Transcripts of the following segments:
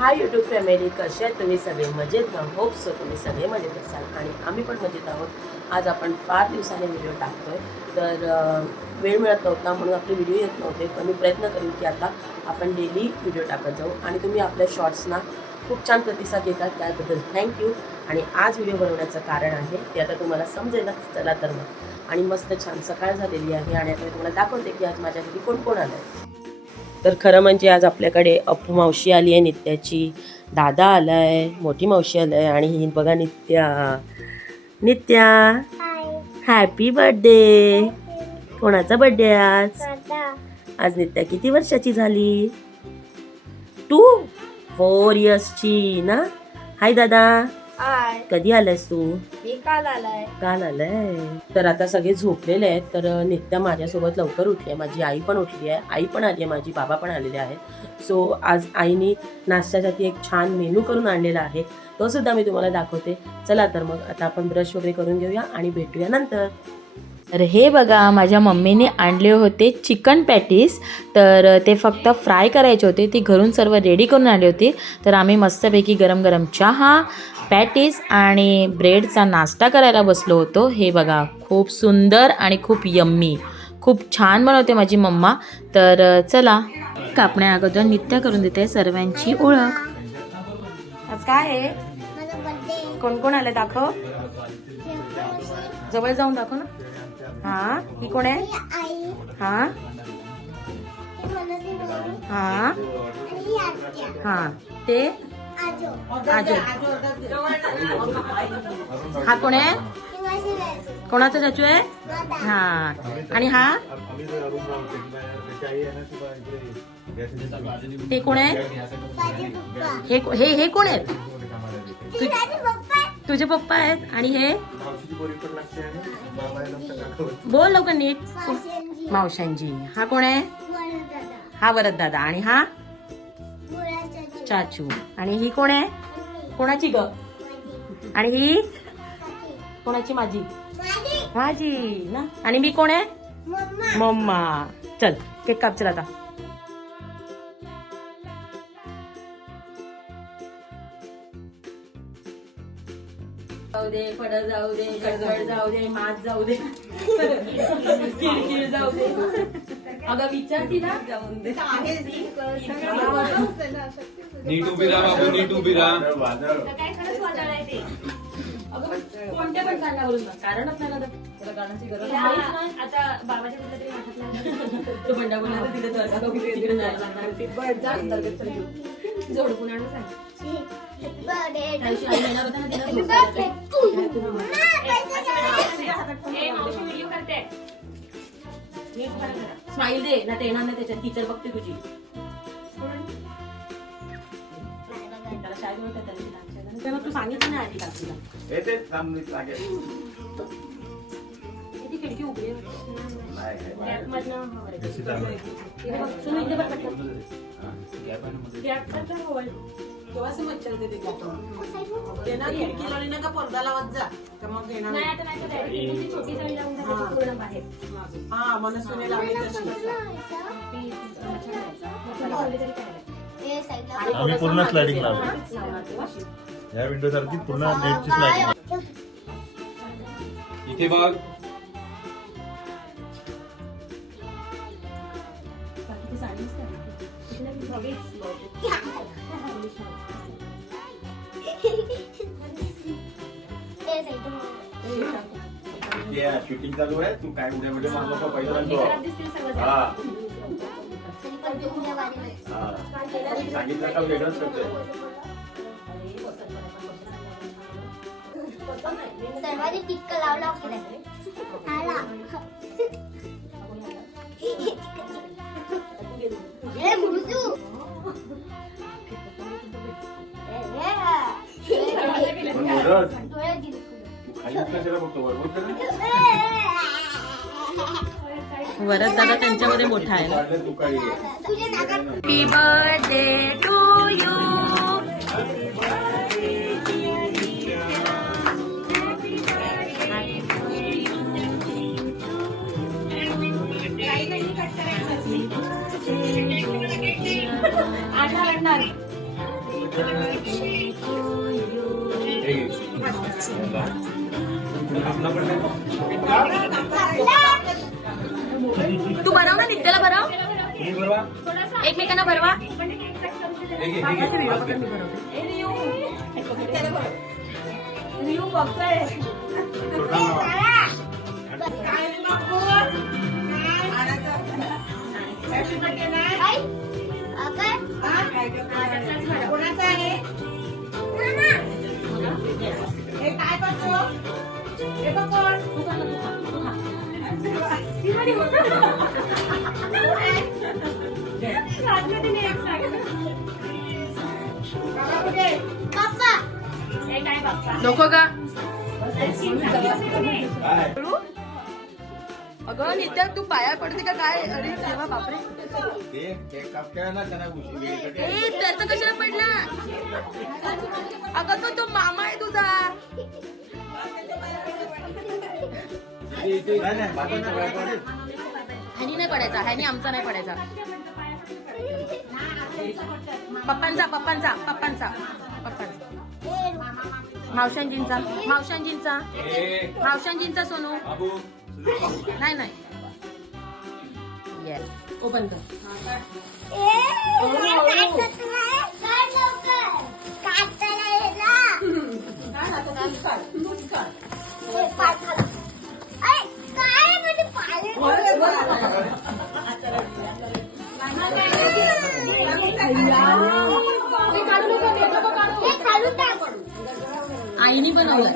हा YouTube family कसे आहेत तुम्ही सगळे? मजेत ना होप सो तुम्ही सगळे मजेत असाल. आणि आम्ही पण मजेत आहोत. आज आपण फार दिवसाने व्हिडिओ टाकतोय. तर वेळ मिळत नव्हता म्हणून आपले व्हिडिओ येत नव्हते. पण मी प्रयत्न करीन की आता आपण डेली व्हिडिओ टाकत जाऊ. आणि तुम्ही आपल्या शॉर्ट्सना खूप छान प्रतिसाद देतात. त्याबद्दल थँक्यू आणि आज व्हिडिओ बनवण्याचं कारण आहे ते आता तुम्हाला समजेलच. चला तर मग. आणि मस्त छान सकाळ झालेली आहे. आणि आता मी तुम्हाला दाखवते की आज माझ्या घरी कोण कोण आलं आहे तर खरं म्हणजे आज आपल्याकडे अप्पू मावशी आली आहे नित्याची दादा आला आहे मोठी मावशी आलं आहे आणि ही बघा नित्या. नित्या हॅपी बर्थडे कोणाचा बर्थडे आज? आज नित्या किती वर्षाची झाली? टू फोर इयर्सची ना? हाय दादा. हाय कधी आलायस तू? मी काल आलाय. काल आलंय? तर आता सगळे झोपलेले आहेत तर नित्या माझ्यासोबत लवकर उठली आहे माझी आई पण उठली आहे आई पण आली आहे माझी बाबा पण आलेले आहेत. सो आज आईने नाश्त्यासाठी एक छान मेनू करून आणलेला आहे. तो सुद्धा मी तुम्हाला दाखवते. चला तर मग आता आपण ब्रश वगैरे करून घेऊया आणि भेटूया नंतर. तर हे बघा माझ्या मम्मीने आणले होते चिकन पॅटीस. तर ते फक्त फ्राय करायचे होते. ती घरून सर्व रेडी करून आणली होती. तर आम्ही मस्तपैकी गरम गरम चहा पॅटीस आणि ब्रेडचा नाश्ता करायला बसलो होतो. हे बघा खूप सुंदर आणि खूप यम्मी. खूप छान बनवते माझी मम्मा. तर चला कापण्या अगोदर नित्य करून देते सर्वांची ओळख. आज काय आहे? कोण कोण आलं दाखव. जवळ जाऊन दाखव ना. हा ही कोण आहे हा हा हा ते आजो हा कोण आहे कोणाचा चाचू आहे हा आणि हा ते कोण आहे हे को- हे हे कोण आहेत तुझ- पप्पा आहेत आणि हे? बोल लवकर नीट मावशांजी. हा कोण आहे? हा वरद दादा आणि हा? चाचू. आणि ही कोण आहे? कोणाची ग? आणि ही? कोणाची? माझी. माझी. ना? आणि मी कोण आहे? मम्मा. चल केक काप चल आता. जाऊ दे पड जाऊ दे गडगड जाऊ दे मात जाऊ दे. किरकिर जाऊ दे. अगं विचारती ना जाऊन दे. नीट उभी राहा बाबू नीट उभी राहा अगं पण कोणत्या पण कारणावरून कारणाची गरज. आता बाबाच्या कुठल्या तरी मठातला तो तर तिथे तिकडे जायला लागणार. जोडपून आणून सांग. तिला स्माईल दे ना ते येणार नाही त्याच्यात. टीचर बघते तुझी. त्याला शाळेत तू सांगितलं नाही आधी. येते लागेल किती खिडकी उघडी आहे. गॅपमधनं बघ, सुनू इथे बघ पटकन. गॅपमधनं हवंय. नाही आता नाही तर direct इथे छोटी जाळी लावून टाकायची पूर्ण बाहेर लावली तरी काय नाही. आम्ही पूर्ण स्लायडिंग लावली लावणार तेव्हा. या विंडो सारखी पूर्ण नेटची स्लायडिंग इथे बघ शूटिंग चालू आहे. तू काय उड्या मध्ये मारलो का पहिला हे. सांगितलं का वेगळंच करतोय सर्वांनी टिक्का लावला वरद दादा त्यांच्यामध्ये मोठा आहे. ना हॅपी बर्थडे टू यू आणणार तू बनव ना नित्याला बनव एकमेकांना भरवा. आई, अगं, पप्पा नको का काय अगं नित्या तू पाया पडते का? काय? अरे देवा बापरे. त्याचं कशाला पडला अगं तो तो मामा आहे तुझा नाही नाही. ह्यानी पडायचा ह्यानी आमचा नाही पडायचा पप्पांचा पप्पांचा पप्पांचा पप्पांचा मावशांजींचा मावशांजींचा मावशांजींचा सोनू नाही नाही येस ओपन कर काय करतोय? आईनी बनवलं.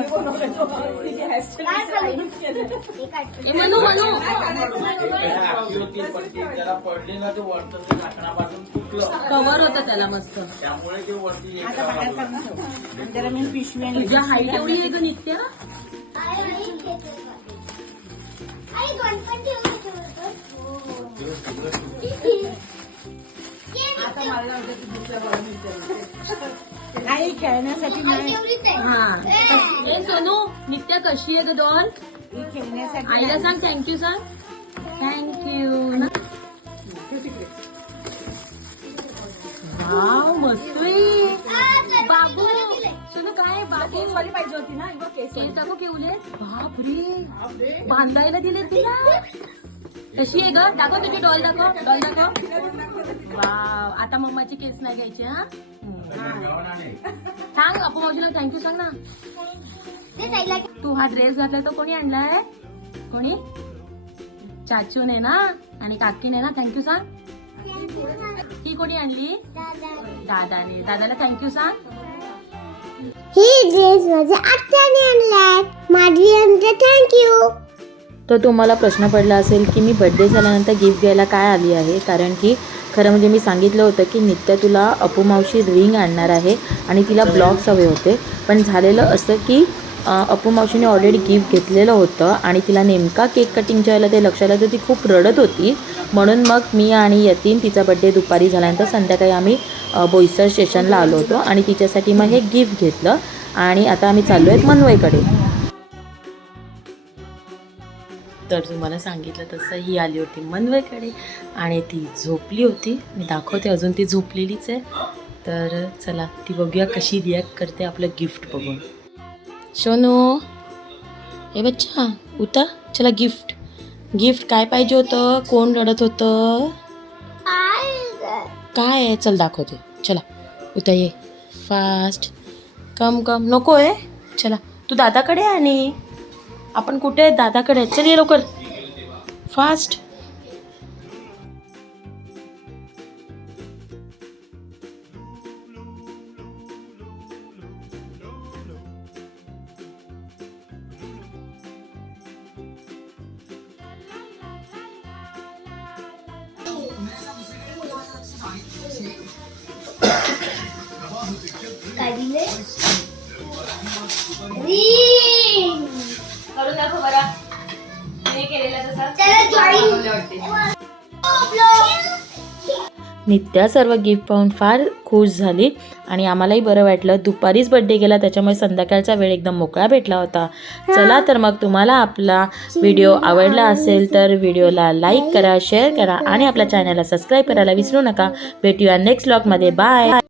मनू मनू त्याला पडली ना ते वरचं ते तुटलं कव्हर होतं त्याला मस्त. त्यामुळे ते वरती एक करावं लागलं. तुझ्या हाईट एवढी आहे ग नित्या? आई, आई, हे ठेव. आई, आई खेळण्यासाठी. हा. सोनू नित्या कशी आहे ग डॉल खेळण्यासाठी आईला सांग थँक्यू सांग. थँक्यू वाव मस्त आहे. बाबू सोनू काय आहे? बाबू केसवाली पाहिजे होती ना इगो केस केस दाखव केवले बापरे. बांधायला दिले तिला. कशी आहे ग? दाखव तुझी डॉल दाखव डॉल दाखव. वाव आता मम्माची केस नाही घ्यायची हा? आणि सांग अपू मावशीला थँक्यू सांग ना. ते हा ड्रेस घातलाय तो कोणी आणलाय? कोणी? चाचूने ना? आणि काकीने ना? थँक्यू सांग. ही कोणी आणली? दादाने. दादाला थँक्यू सांग. ही ड्रेस माझ्या आत्याने आणलाय. माझी आणते थँक्यू तर तुम्हाला प्रश्न पडला असेल की मी बड्डे झाल्यानंतर गिफ्ट घ्यायला काय आली आहे? कारण की खरं म्हणजे मी सांगितलं होतं की नित्या तुला अपू मावशी रिंग आणणार आहे आणि तिला ब्लॉग्स हवे होते. पण झालेलं असं की अपुमावशीने अपू मावशीने ऑलरेडी गिफ्ट घेतलेलं होतं आणि तिला नेमका केक कटिंगच्या वेळेला ते लक्षात आलं तर ती खूप रडत होती. म्हणून मग मी आणि यतीन तिचा बड्डे दुपारी झाल्यानंतर संध्याकाळी आम्ही बोईसर स्टेशनला आलो होतो आणि तिच्यासाठी मग हे गिफ्ट घेतलं. आणि आता आम्ही चाललो आहेत मनवईकडे तर तुम्हाला सांगितलं तसं ही आली होती मनवेकडे आणि ती झोपली होती. मी दाखवते अजून ती झोपलेलीच आहे. तर चला ती बघूया कशी रिॲक्ट करते आपलं गिफ्ट बघून. सोनू हे बच्चा उता चला गिफ्ट गिफ्ट काय पाहिजे होतं? कोण रडत होतं? काय आहे? चल दाखवते. चला उता ये. Fast come come. नको आहे? चला. तू दादाकडे आहे आणि? आपण कुठे आहेत? दादाकडे चल ये लवकर. फास्ट काय नित्या सर्व गिफ्ट पाहून फार खुश झाली आणि आम्हालाही बरं वाटलं. दुपारीच बड्डे गेला त्याच्यामुळे संध्याकाळचा वेळ एकदम मोकळा भेटला होता. चला तर मग तुम्हाला आपला व्हिडिओ आवडला असेल तर व्हिडिओला लाईक करा शेअर करा आणि आपल्या चॅनलला सबस्क्राईब करायला विसरू नका. भेटूया नेक्स्ट ब्लॉगमध्ये बाय